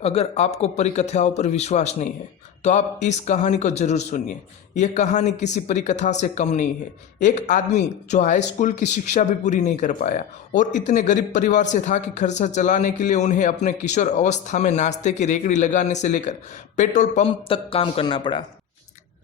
अगर आपको परिकथाओं पर विश्वास नहीं है तो आप इस कहानी को जरूर सुनिए। यह कहानी किसी परिकथा से कम नहीं है। एक आदमी जो हाई स्कूल की शिक्षा भी पूरी नहीं कर पाया और इतने गरीब परिवार से था कि खर्चा चलाने के लिए उन्हें अपने किशोर अवस्था में नाश्ते की रेकड़ी लगाने से लेकर पेट्रोल पंप तक काम करना पड़ा।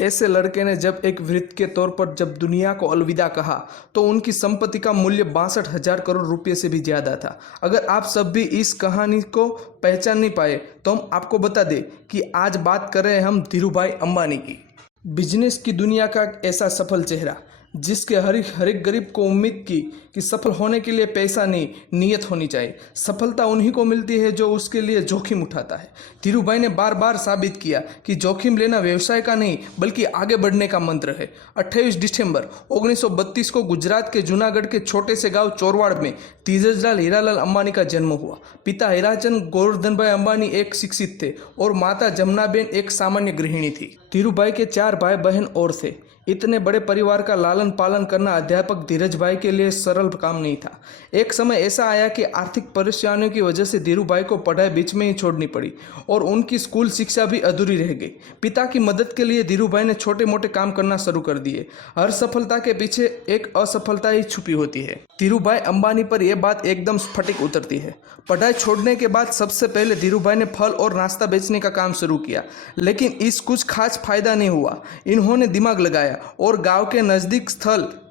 ऐसे लड़के ने जब एक वृद्ध के तौर पर जब दुनिया को अलविदा कहा तो उनकी संपत्ति का मूल्य 62,000 करोड़ रुपए से भी ज्यादा था। अगर आप सब भी इस कहानी को पहचान नहीं पाए तो हम आपको बता दें कि आज बात कर रहे हैं हम धीरूभाई अंबानी की। बिजनेस की दुनिया का एक ऐसा सफल चेहरा जिसके हर एक गरीब को उम्मीद की कि सफल होने के लिए पैसा नहीं, नीयत होनी चाहिए। सफलता उन्हीं को मिलती है जो उसके लिए जोखिम उठाता है। धीरूभाई ने बार बार साबित किया कि जोखिम लेना व्यवसाय का नहीं बल्कि आगे बढ़ने का मंत्र है। 28 दिसंबर 1932 को गुजरात के जूनागढ़ के छोटे से गांव चोरवाड़ में तीजलाल हीरालाल अंबानी का जन्म हुआ। पिता हीराचंद गोवर्धनभाई अंबानी एक शिक्षित थे और माता जमुनाबेन एक सामान्य गृहिणी थी। धीरूभाई के 4 भाई बहन और थे। इतने बड़े परिवार का लालन पालन करना अध्यापक धीरज भाई के लिए सरल काम नहीं था। एक समय ऐसा आया कि आर्थिक परेशानियों की वजह से धीरूभाई को पढ़ाई बीच में ही छोड़नी पड़ी और उनकी स्कूल शिक्षा भी अधूरी रह गई। पिता की मदद के लिए धीरूभाई ने छोटे मोटे काम करना शुरू कर दिए। हर सफलता के पीछे एक असफलता ही छुपी होती है। धीरूभाई अंबानी पर यह बात एकदम स्फटिक उतरती है। पढ़ाई छोड़ने के बाद सबसे पहले धीरूभाई ने फल और नाश्ता बेचने का काम शुरू किया, लेकिन इस कुछ खास फायदा नहीं हुआ। इन्होंने दिमाग लगाया और गांव के नजदीक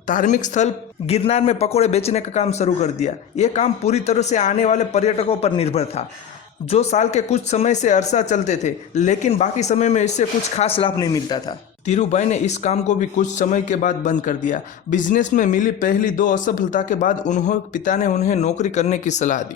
धार्मिक स्थल गिरनार में पकौड़े बेचने का काम शुरू कर दिया। यह काम पूरी तरह से आने वाले पर्यटकों पर निर्भर था, जो साल के कुछ समय से अरसा चलते थे, लेकिन बाकी समय में इससे कुछ खास लाभ नहीं मिलता था। धीरूभाई ने इस काम को भी कुछ समय के बाद बंद कर दिया। बिजनेस में मिली पहली 2 असफलता के बाद पिता ने उन्हें नौकरी करने की सलाह दी।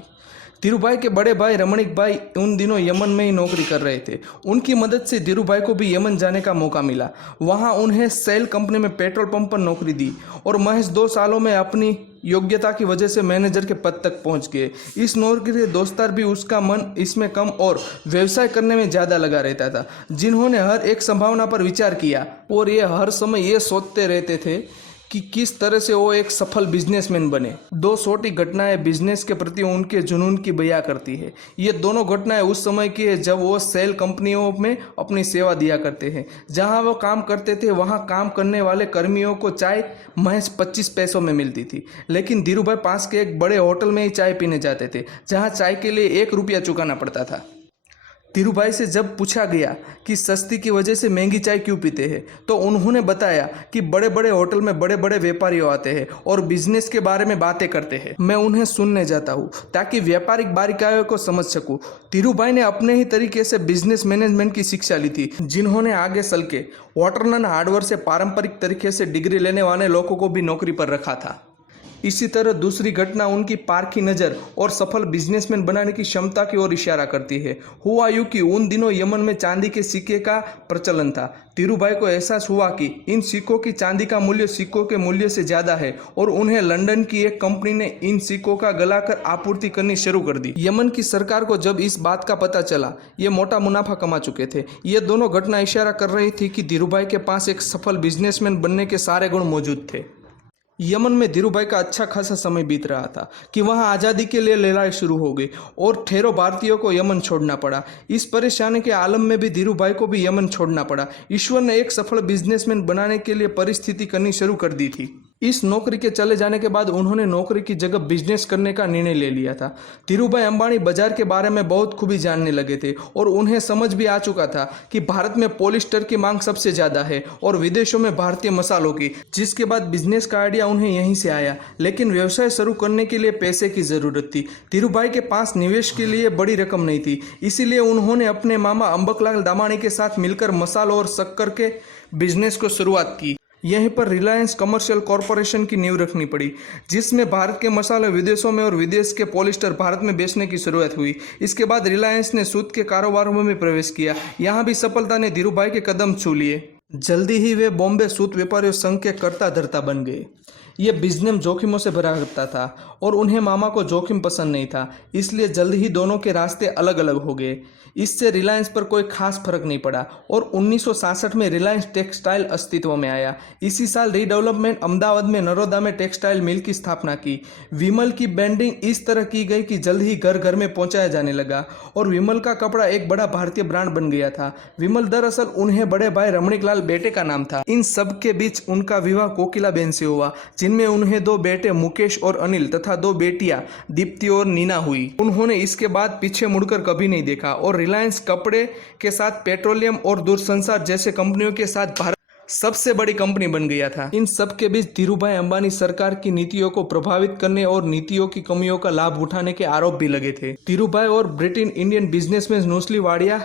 धीरूभाई के बड़े भाई रमणीक भाई उन दिनों यमन में ही नौकरी कर रहे थे। उनकी मदद से धीरूभाई को भी यमन जाने का मौका मिला। वहां उन्हें सेल कंपनी में पेट्रोल पंप पर नौकरी दी और महज 2 सालों में अपनी योग्यता की वजह से मैनेजर के पद तक पहुंच गए। इस नौकरी के दोस्तार भी उसका मन इसमें कम और व्यवसाय करने में ज़्यादा लगा रहता था, जिन्होंने हर एक संभावना पर विचार किया और ये हर समय ये सोचते रहते थे कि किस तरह से वो एक सफल बिजनेसमैन बने। 2 छोटी घटनाएं बिजनेस के प्रति उनके जुनून की बयां करती है। ये दोनों घटनाएं उस समय की है जब वो सेल कंपनियों में अपनी सेवा दिया करते हैं। जहां वो काम करते थे वहां काम करने वाले कर्मियों को चाय महज 25 पैसों में मिलती थी, लेकिन धीरूभाई पास के एक बड़े होटल में ही चाय पीने जाते थे जहाँ चाय के लिए 1 रुपया चुकाना पड़ता था। धीरूभाई से जब पूछा गया कि सस्ती की वजह से महंगी चाय क्यों पीते हैं, तो उन्होंने बताया कि बड़े बड़े होटल में बड़े बड़े व्यापारी आते हैं और बिजनेस के बारे में बातें करते हैं। मैं उन्हें सुनने जाता हूँ ताकि व्यापारिक बारीकियों को समझ सकूँ। धीरूभाई ने अपने ही तरीके से बिजनेस मैनेजमेंट की शिक्षा ली थी, जिन्होंने आगे चल के वाटरमैन हार्डवेयर से पारंपरिक तरीके से डिग्री लेने वाले लोगों को भी नौकरी पर रखा था। इसी तरह दूसरी घटना उनकी पारखी नज़र और सफल बिजनेसमैन बनाने की क्षमता की ओर इशारा करती है। हुआ यूं कि उन दिनों यमन में चांदी के सिक्के का प्रचलन था। धीरूभाई को एहसास हुआ कि इन सिक्कों की चांदी का मूल्य सिक्कों के मूल्य से ज़्यादा है और उन्हें लंदन की एक कंपनी ने इन सिक्कों का गलाकर आपूर्ति करनी शुरू कर दी। यमन की सरकार को जब इस बात का पता चला, ये मोटा मुनाफा कमा चुके थे। ये दोनों घटना इशारा कर रही थी कि धीरूभाई के पास एक सफल बिजनेसमैन बनने के सारे गुण मौजूद थे। यमन में धीरूभाई का अच्छा खासा समय बीत रहा था कि वहां आज़ादी के लिए लड़ाई शुरू हो गई और ठहरों भारतीयों को यमन छोड़ना पड़ा। इस परेशानी के आलम में भी धीरूभाई को भी यमन छोड़ना पड़ा। ईश्वर ने एक सफल बिजनेसमैन बनाने के लिए परिस्थिति करनी शुरू कर दी थी। इस नौकरी के चले जाने के बाद उन्होंने नौकरी की जगह बिजनेस करने का निर्णय ले लिया था। धीरूभाई अंबानी बाजार के बारे में बहुत खूबी जानने लगे थे और उन्हें समझ भी आ चुका था कि भारत में पॉलिस्टर की मांग सबसे ज़्यादा है और विदेशों में भारतीय मसालों की, जिसके बाद बिजनेस का आइडिया उन्हें यहीं से आया। लेकिन व्यवसाय शुरू करने के लिए पैसे की ज़रूरत थी। धीरूभाई के पास निवेश के लिए बड़ी रकम नहीं थी, इसीलिए उन्होंने अपने मामा अंबकलाल दामानी के साथ मिलकर मसालों और शक्कर के बिजनेस को शुरुआत की। यहीं पर रिलायंस कमर्शियल कॉरपोरेशन की नींव रखनी पड़ी, जिसमें भारत के मसाले विदेशों में और विदेश के पॉलिस्टर भारत में बेचने की शुरुआत हुई। इसके बाद रिलायंस ने सूत के कारोबारों में प्रवेश किया। यहाँ भी सफलता ने धीरूभाई के कदम छू लिए। जल्दी ही वे बॉम्बे सूत व्यापारियों संघ के कर्ता धर्ता बन गए। ये बिजनेस जोखिमों से भरा करता था और उन्हें मामा को जोखिम पसंद नहीं था, इसलिए जल्द ही दोनों के रास्ते अलग अलग हो गए। इससे रिलायंस पर कोई खास फर्क नहीं पड़ा और 1966 में रिलायंस टेक्सटाइल अस्तित्व में आया। इसी साल रीडेवलपमेंट अहमदाबाद में नरोदा में टेक्सटाइल मिल की स्थापना की। विमल की ब्रांडिंग इस तरह की गई कि जल्द ही घर घर में पहुंचाया जाने लगा और विमल का कपड़ा एक बड़ा भारतीय ब्रांड बन गया था। विमल दरअसल उन्हें बड़े भाई रमणीक लाल बेटे का नाम था। इन सब के बीच उनका विवाह कोकिलाबेन से हुआ, जिनमें उन्हें 2 बेटे मुकेश और अनिल तथा 2 बेटियां दीप्ति और नीना हुई। उन्होंने इसके बाद पीछे मुड़कर कभी नहीं देखा और रिलायंस कपड़े के साथ पेट्रोलियम और दूरसंचार जैसे कंपनियों के साथ भारत सबसे बड़ी कंपनी बन गया था। इन सब के बीच धीरूभाई अंबानी सरकार की नीतियों को प्रभावित करने और नीतियों की कमियों का लाभ उठाने के आरोप भी लगे थे। धीरूभाई और Britain Indian businessman Nusli Wadia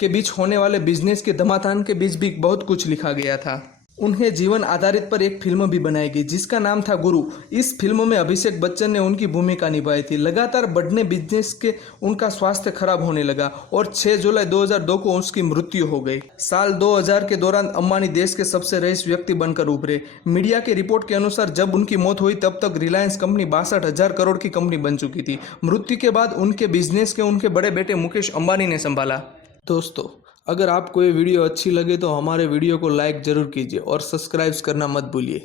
के बीच होने वाले बिजनेस के धमाधम के बीच भी बहुत कुछ लिखा गया था। उन्हें जीवन आधारित पर एक फिल्म भी बनाई गई जिसका नाम था गुरु। इस फिल्म में अभिषेक बच्चन ने उनकी भूमिका निभाई थी। लगातार बढ़ने बिजनेस के उनका स्वास्थ्य खराब होने लगा और 6 जुलाई 2002 को उसकी मृत्यु हो गई। साल 2000 के दौरान अंबानी देश के सबसे रईस व्यक्ति बनकर उभरे। मीडिया की रिपोर्ट के अनुसार जब उनकी मौत हुई तब तक रिलायंस कंपनी 62,000 करोड़ की कंपनी बन चुकी थी। मृत्यु के बाद उनके बिजनेस के उनके बड़े बेटे मुकेश अंबानी ने संभाला। दोस्तों, अगर आपको ये वीडियो अच्छी लगे तो हमारे वीडियो को लाइक ज़रूर कीजिए और सब्सक्राइब करना मत भूलिए।